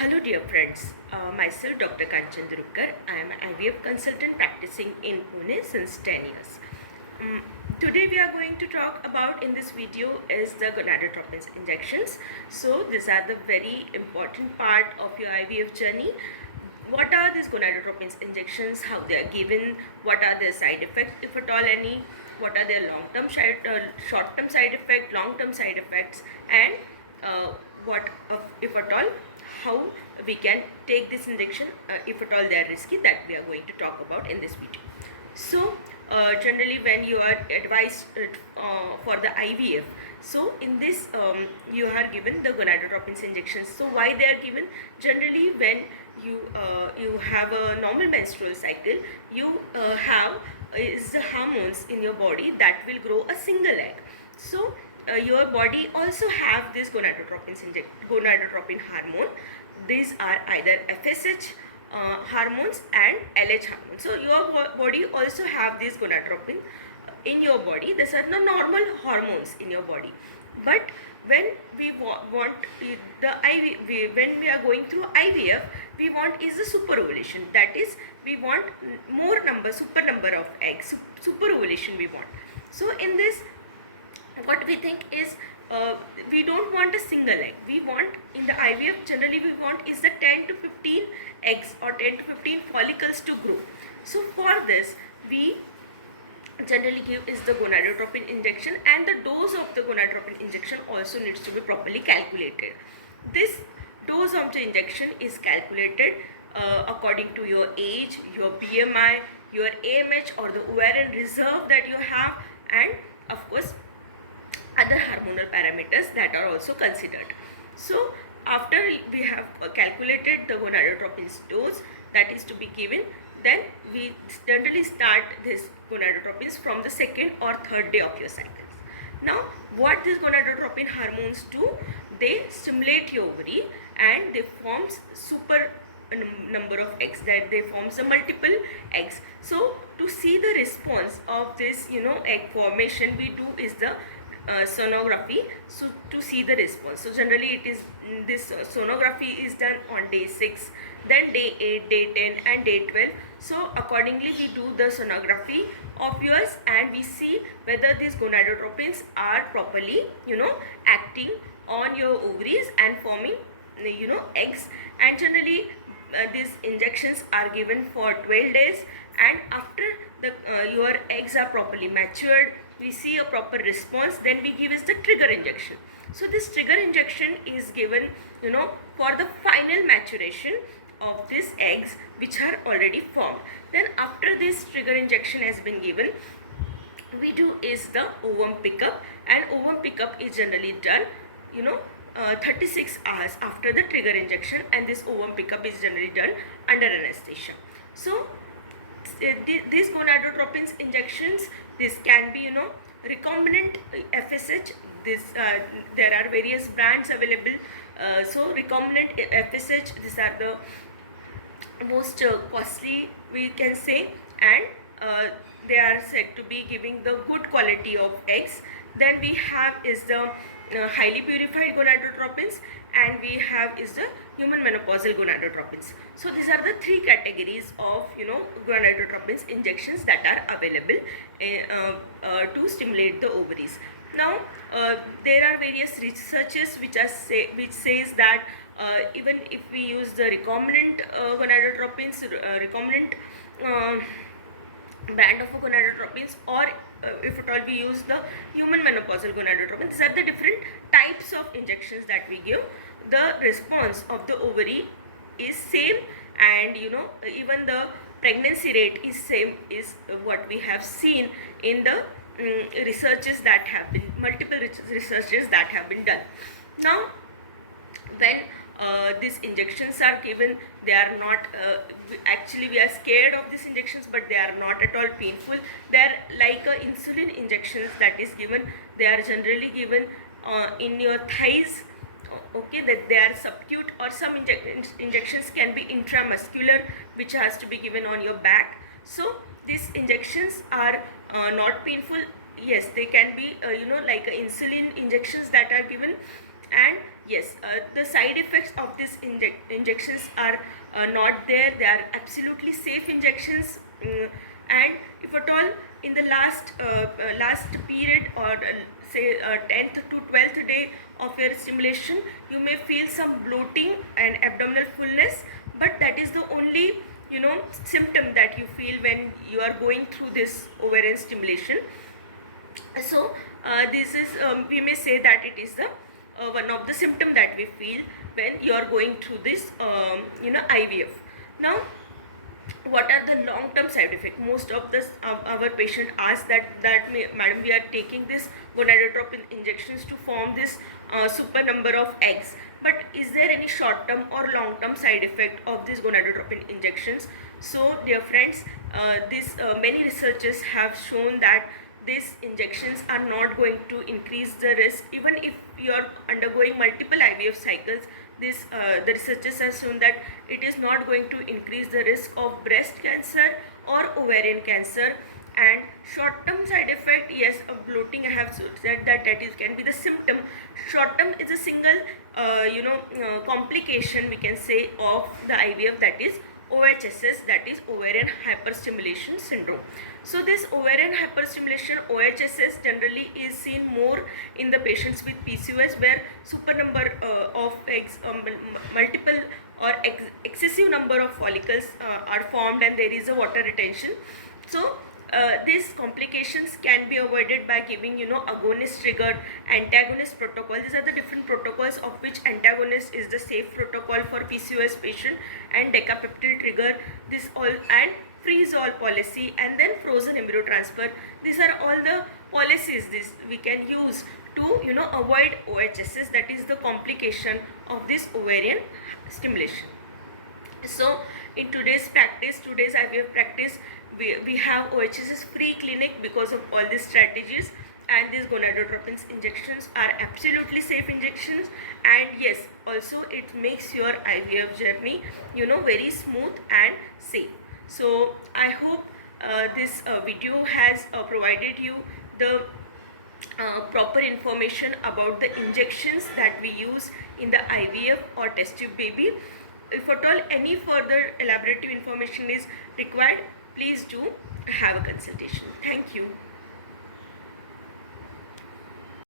Hello dear friends, myself Dr. Kanchan Durukar. I am an IVF consultant practicing in Pune since 10 years. Um, Today we are going to talk about in this video is the gonadotropins injections. So these are the very important part of your IVF journey. What are these gonadotropins injections, how they are given, what are their side effects if at all any, what are their short-term side effects, long-term side effects, and what if at all how we can take this injection if at all they are risky, that we are going to talk about in this video. So generally when you are advised for the IVF, so in this you are given the gonadotropins injections. So why they are given? Generally when you have a normal menstrual cycle, you have is the hormones in your body that will grow a single egg. So your body also have this gonadotropin hormone. These are either FSH hormones and LH hormones. So your body also have this gonadotropin in your body. These are the normal hormones in your body. But when we want the when we are going through IVF, we want is the superovulation. That is, we want super number of eggs. Superovulation we want. So in this, what we think is we don't want a single egg. We want in the IVF generally we want is the 10 to 15 eggs or 10 to 15 follicles to grow. So for this we generally give is the gonadotropin injection, and the dose of the gonadotropin injection also needs to be properly calculated. This dose of the injection is calculated according to your age, your BMI, your AMH or the ovarian reserve that you have, and of course other hormonal parameters that are also considered. So after we have calculated the gonadotropins dose that is to be given, then we generally start this gonadotropins from the second or third day of your cycles. Now what these gonadotropin hormones do, they stimulate your ovary and they forms super number of eggs, that they forms a multiple eggs. So to see the response of this egg formation, we do is the sonography, so to see the response. So generally it is this sonography is done on day 6, then day 8, day 10 and day 12. So accordingly we do the sonography of yours and we see whether these gonadotropins are properly acting on your ovaries and forming eggs. And generally these injections are given for 12 days, and after the your eggs are properly matured, we see a proper response, then we give is the trigger injection. So this trigger injection is given for the final maturation of these eggs which are already formed. Then after this trigger injection has been given, we do is the ovum pickup, and ovum pickup is generally done 36 hours after the trigger injection, and this ovum pickup is generally done under anesthesia. So these gonadotropins injections, this can be recombinant FSH. This there are various brands available. So recombinant FSH, these are the most costly we can say, and they are said to be giving the good quality of eggs. Then we have is the highly purified gonadotropins, and we have is the human menopausal gonadotropins. So these are the three categories of gonadotropins injections that are available to stimulate the ovaries. Now there are various researches which says that even if we use the recombinant gonadotropins, recombinant brand of gonadotropins, or if at all we use the human menopausal gonadotropins, these are the different types of injections that we give. The response of the ovary is same, and even the pregnancy rate is same, is what we have seen in the researches that have been, multiple researches that have been done. Now when these injections are given, they are not actually we are scared of these injections, but they are not at all painful. They are like insulin injections that is given. They are generally given in your thighs, okay, that they are subcute, or some injections can be intramuscular, which has to be given on your back. So these injections are not painful. Yes, they can be like insulin injections that are given, and yes, the side effects of these injections are not there. They are absolutely safe injections. And if at all in the last period, or say 10th to 12th day of your stimulation, you may feel some bloating and abdominal fullness, but that is the only symptom that you feel when you are going through this ovarian stimulation. So this is we may say that it is the one of the symptom that we feel when you are going through this IVF. Now, what are the long term side effects? Most of this our patient ask that madam, we are taking this gonadotropin injections to form this super number of eggs, but is there any short term or long term side effect of these gonadotropin injections? So dear friends, many researchers have shown that these injections are not going to increase the risk. Even if you are undergoing multiple IVF cycles, the researchers have shown that it is not going to increase the risk of breast cancer or ovarian cancer. And short term side effect, yes, bloating, I have said that can be the symptom. Short term is a single complication, we can say, of the IVF, that is OHSS, that is ovarian hyperstimulation syndrome. So this ovarian hyperstimulation, OHSS, generally is seen more in the patients with PCOS, where super number of eggs, multiple or excessive number of follicles are formed, and there is a water retention. So these complications can be avoided by giving agonist trigger, antagonist protocol. These are the different protocols, of which antagonist is the safe protocol for PCOS patient, and decapeptyl trigger, this all, and freeze all policy, and then frozen embryo transfer. These are all the policies this we can use to avoid OHSS, that is the complication of this ovarian stimulation. So in today's IVF practice, we have OHSS free clinic because of all these strategies, and these gonadotropins injections are absolutely safe injections. And yes, also it makes your IVF journey very smooth and safe. So I hope this video has provided you the proper information about the injections that we use in the IVF or test tube baby. If at all any further elaborative information is required, please do have a consultation. Thank you.